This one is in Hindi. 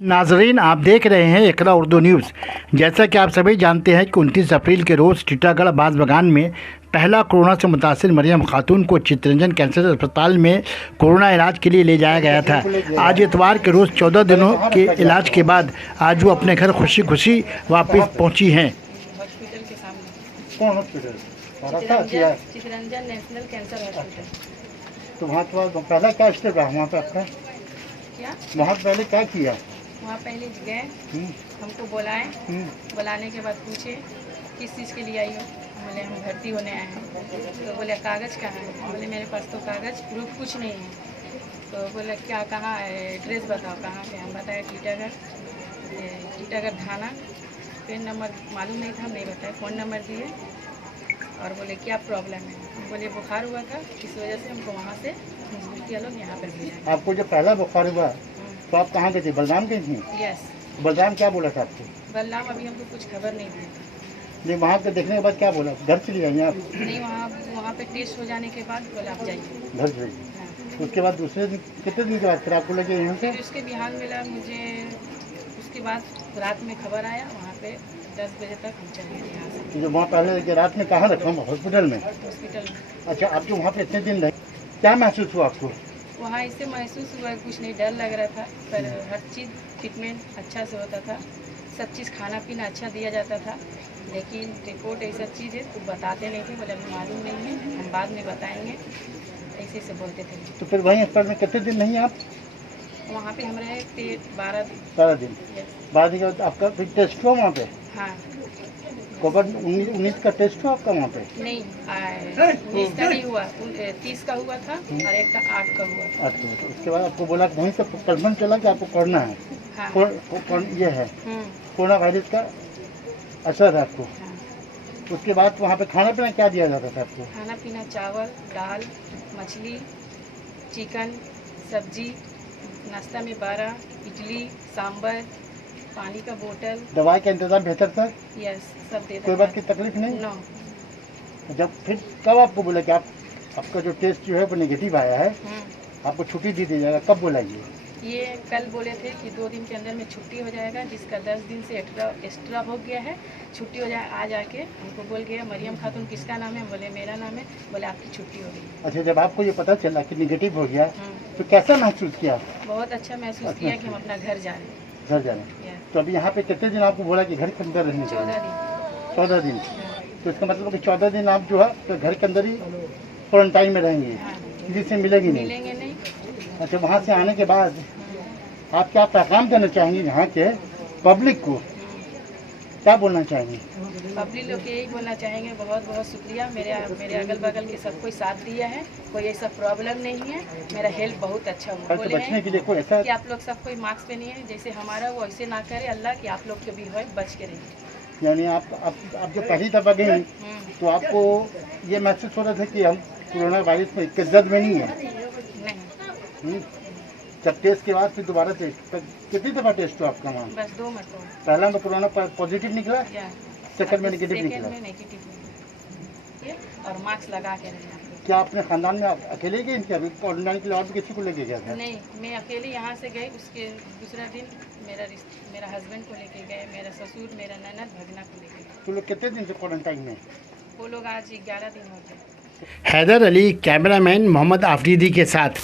नाजरीन, आप देख रहे हैं इकरा उर्दू न्यूज़। जैसा कि आप सभी जानते हैं कि 29 अप्रैल के रोज़ टीटागढ़ बांसबागान में पहला कोरोना से मुतासिर मरियम खातून को चित्तरंजन कैंसर अस्पताल में कोरोना इलाज के लिए ले जाया गया था। आज इतवार के रोज़ 14 दिनों के इलाज के बाद आज वो अपने घर खुशी खुशी वापस पहुंची हैं। हॉस्पिटल के सामने कौन hospital? Chittaranjan national cancer hospital. तो वहाँ तो पहला क्या स्टेप रहा वहाँ पे आपका? क्या वहाँ पहले क्या किया? वहाँ पहले गए, हमको बुलाए, बुलाने के बाद पूछे किस चीज़ के लिए आई हो। बोले हम भर्ती होने आए हैं। तो बोले कागज़ कहाँ है? बोले मेरे पास तो कागज़ प्रूफ कुछ नहीं है। तो बोले क्या कहाँ है, एड्रेस बताओ कहाँ पे। हम बताए टीटागढ़ थाना। पेन नंबर मालूम नहीं था, हम नहीं बताए। फ़ोन नंबर दिए और बोले क्या प्रॉब्लम है। बोले बुखार हुआ था, इस वजह से हमको वहाँ से मुझे लोग यहाँ पर भेजा। आपको जब पहला बुखार हुआ तो आप कहाँ गई थी? बलराम गई थी? यस। बलराम क्या बोला था आपको? बलराम अभी हमको कुछ खबर नहीं दी। नहीं, वहाँ के देखने के बाद क्या बोला? घर चली जाइए आप? नहीं, वहाँ पे टेस्ट हो जाने के बाद बोला आप जाइए। घर चली जाइए। हाँ। उसके बाद दूसरे दिन कितने दिन के बाद फिर आपको लगे यहाँ से? फिर उसके बिहान मिला मुझे। उसके बाद रात में खबर आया, वहाँ पे 10 बजे तक हम चले गए यहाँ से। जो वहाँ पहले कि रात में कहाँ रखा? हॉस्पिटल में? हॉस्पिटल में। अच्छा, आप जो वहाँ पे इतने दिन रहे, क्या महसूस हुआ आपको? वहाँ इससे महसूस हुआ कुछ नहीं, डर लग रहा था, पर हर चीज़ ट्रीटमेंट अच्छा से होता था। सब चीज़ खाना पीना अच्छा दिया जाता था। लेकिन रिपोर्ट ऐसा चीज़ है तो बताते नहीं थे। बोले हमें मालूम नहीं है, हम बाद में बताएंगे, ऐसे से बोलते थे। तो फिर वहीं अस्पताल में कितने दिन नहीं आप? वहाँ पे हम रहे 12 दिन। 12 दिन। यस। 12 दिन के बाद आपका फिर टेस्ट हुआ वहाँ पे? हाँ। कोविड-19 का टेस्ट हुआ आपका वहाँ पे? नहीं, 19 का नहीं हुआ, 30 का हुआ था और एक का 8 का हुआ था। अच्छा, उसके बाद आपको बोला कि वहीं से कंफर्म चला कि आपको कोरोना है? हाँ। ये है कोरोना वायरस का असर है आपको। हाँ। उसके बाद वहाँ पे खाना पीना क्या दिया जाता था आपको? खाना पीना चावल, दाल, मछली, चिकन, सब्जी, नाश्ता में 12, इडली, सांभर, पानी का बोतल। दवाई का इंतजाम बेहतर था? यस, सब दे कोई बात की तकलीफ नहीं? नो। जब फिर कब आपको बोला कि आपका जो टेस्ट जो है वो नेगेटिव आया है, आपको छुट्टी दी जाएगा, कब बोला ये कल बोले थे कि 2 दिन के अंदर में छुट्टी हो जाएगा, जिसका 10 दिन से एक्स्ट्रा हो गया है, छुट्टी हो जाए। आज आके हमको बोल गया मरियम खातून किसका नाम है? बोले मेरा नाम है। बोले आपकी छुट्टी हो गई। अच्छा, जब आपको ये पता चला कि नेगेटिव हो गया तो कैसा महसूस किया? बहुत अच्छा महसूस किया कि हम अपना घर जा रहे हैं। घर जा रहे हैं। तो अभी यहाँ पे कितने दिन आपको बोला कि घर के अंदर रहने? 14 दिन। 14 दिन। तो इसका मतलब कि 14 दिन आप जो है तो घर के अंदर ही क्वारंटाइन में रहेंगे? हाँ। किसी से मिलेंगे नहीं। अच्छा, वहाँ से आने के बाद आप क्या पैगाम देना चाहेंगे यहाँ के पब्लिक को? क्या बोलना चाहेंगे? पब्लिक लोग यही बोलना चाहेंगे बहुत बहुत शुक्रिया। मेरे अगल बगल के सब कोई साथ दिया है, कोई ऐसा प्रॉब्लम नहीं है। मेरा हेल्थ बहुत अच्छा हुआ। बोले बचने के लिए कोई ऐसा कि आप लोग सब कोई मास्क पहनिए, जैसे हमारा वो ऐसे ना करे अल्लाह कि आप लोग के भी हो बच के रहिए। यानी आप जो पहली दफा गई तो आपको ये महसूस हो रहा था कि हम कोरोना वायरस में इज्जत में नहीं है? नहीं। जब टेस्ट के बाद फिर दोबारा टेस्ट, कितनी दफा टेस्ट हुआ आपका वहाँ? बस 2 मरतबा। पहला में कोरोना पॉजिटिव निकला, सेकंड में नेगेटिव निकला। सेकंड में नेगेटिव निकला। और मास्क लगा के रहना। क्या अपने खानदान में अकेले गए थे? अभी क्वारंटाइन के लिए और भी किसी को लेके गया था? नहीं, मैं अकेले यहाँ से गई। उसके दूसरा दिन मेरा हस्बैंड को लेके गए, मेरा ससुर, मेरा ननद, भगना को लेके गए। तो लोग कितने दिन से क्वारंटाइन में? वो लोग आज 11 दिन हो गए। हैदर अली, कैमरामैन मोहम्मद आफरीदी के साथ।